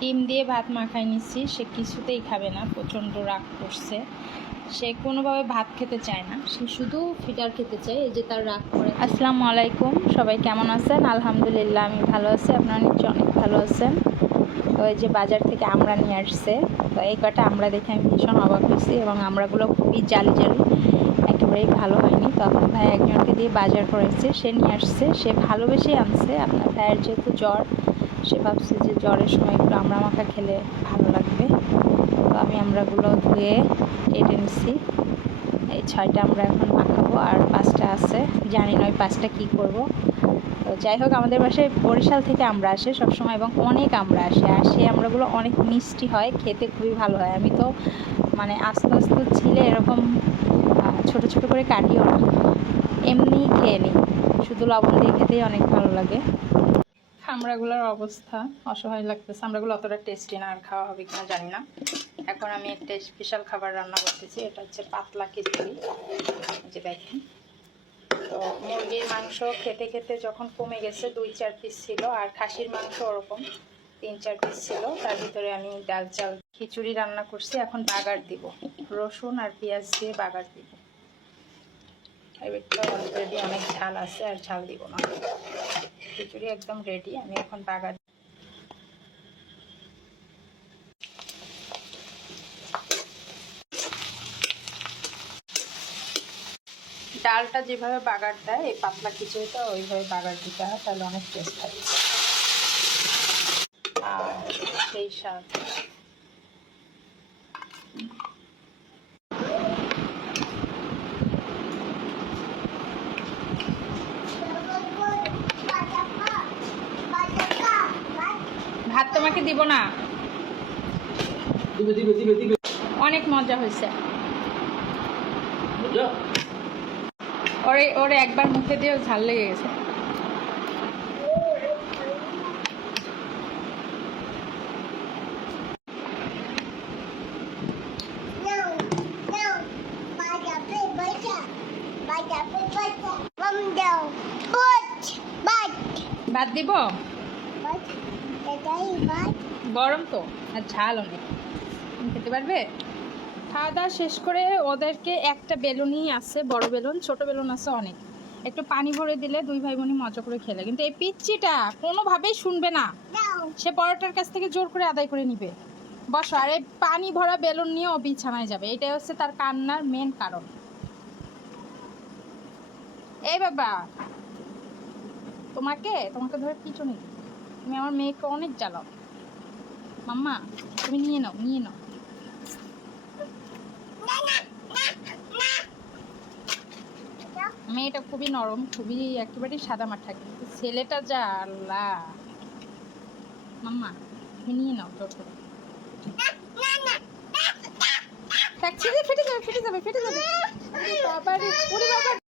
ডিম দিয়ে ভাত মাখাই নিচ্ছি সে কিছুতেই খাবে না, প্রচণ্ড রাগ করছে। সে কোনোভাবে ভাত খেতে চায় না, সে শুধু ফিটার খেতে চায়, এই যে তার রাগ করে। আসসালামু আলাইকুম, সবাই কেমন আছেন? আলহামদুলিল্লাহ, আমি ভালো আছি। আপনারা নিশ্চয়ই অনেক ভালো আছেন। তো এই যে বাজার থেকে আমরা নিয়ে আসছে, তো এই কটা আমরা দেখে আমি ভীষণ অবাক হয়েছি এবং আমরাগুলো খুবই জালি জালি, একেবারেই ভালো হয়নি। তো আপনার ভাই একজনকে দিয়ে বাজার করেছে, সে নিয়ে আসছে, সে ভালোবেসেই আনছে। আপনার ভাইয়ের যেহেতু জ্বর সে ভাবছে যে জ্বরের সময় একটু আমরা মাখা খেলে ভালো লাগবে। তো আমি আমরাগুলো ধুয়ে কেটে নিচ্ছি এই ছয়টা আমরা এখন মাখাবো আর পাঁচটা আছে। জানি না ওই পাঁচটা কী করব। তো যাই হোক, আমাদের বাসায় বরিশাল থেকে আমরা আসে সবসময় এবং অনেক আমরা আসে। আর সেই আমরাগুলো অনেক মিষ্টি হয়, খেতে খুবই ভালো হয়। আমি তো মানে আস্তে আস্তে ছিলে এরকম ছোট ছোট করে কাটিও না। এমনি খেয়ে নিই। শুধু লবণ দিয়ে খেতেই অনেক ভালো লাগে। আমরাগুলোর অবস্থা অসহায় লাগতেছে। আমরাগুলো অতটা টেস্টি না আর খাওয়া হবে কিনা জানি না। এখন আমি একটা স্পেশাল খাবার রান্না করতেছি, এটা হচ্ছে পাতলা খিচুড়ি। যে দেখেন। তো মুরগির মাংস খেতে খেতে যখন কমে গেছে দুই চার পিস ছিল, আর খাসির মাংস ওরকম তিন চার পিস ছিল, তার ভিতরে আমি ডাল চাল খিচুড়ি রান্না করছি। এখন বাগার দিব। রসুন আর পেঁয়াজ দিয়ে বাগার দিব। এবারটা অলরেডি অনেক ঝাল আছে, আর ঝাল দিব না। খিচুড়ি একদম রেডি আমি এখন বাগার ডালটা যেভাবে বাগার দেয়, এই পাতলা খিচুড়িটা ওইভাবে বাগার দিতে হয়, তাহলে অনেক টেস্ট থাকে আর সেই স্বাদ। ভাত তোমাকে দিব না? দিবে দিবে দিবে দিবে। অনেক মজা হয়েছে। ওরে ওরে একবার মুখে দিয়ে ঝাল লেগে গেছে। ভাত দিব. গরম তো, আর ঝাল অনেক। খেতে পারবে? খাওয়া দাওয়া শেষ করে ওদেরকে একটা বেলুনই আছে, বড় বেলুন, ছোট বেলুন আছে অনেক। একটু পানি ভরে দিলে দুই ভাই বোনই মজা করে খেলে। কিন্তু এই পিচ্চিটা কোনোভাবেই শুনবে না. সে পরোটার কাছ থেকে জোর করে আদায় করে নিবে। বসো, আর এই পানি ভরা বেলুন নিয়ে ও বিছানায় যাবে। এটাই হচ্ছে তার কান্নার মেন কারণ। এই বাবা, তোমাকে? তোমাকে ধরে পিছনে তুমি আমার মেয়েকে অনেক জ্বালাও। মাম্মা, তুমি নিয়ে নাও নিয়ে নাও। মেয়েটা খুবই নরম, খুবই একেবারেই সাদা মাঠা, কিন্তু ছেলেটা যা আল্লাহ। মাম্মা, তুমি নিয়ে নাও জোর করে ফেটে যাবে ফেটে যাবে ফেটে যাবে। বাবা।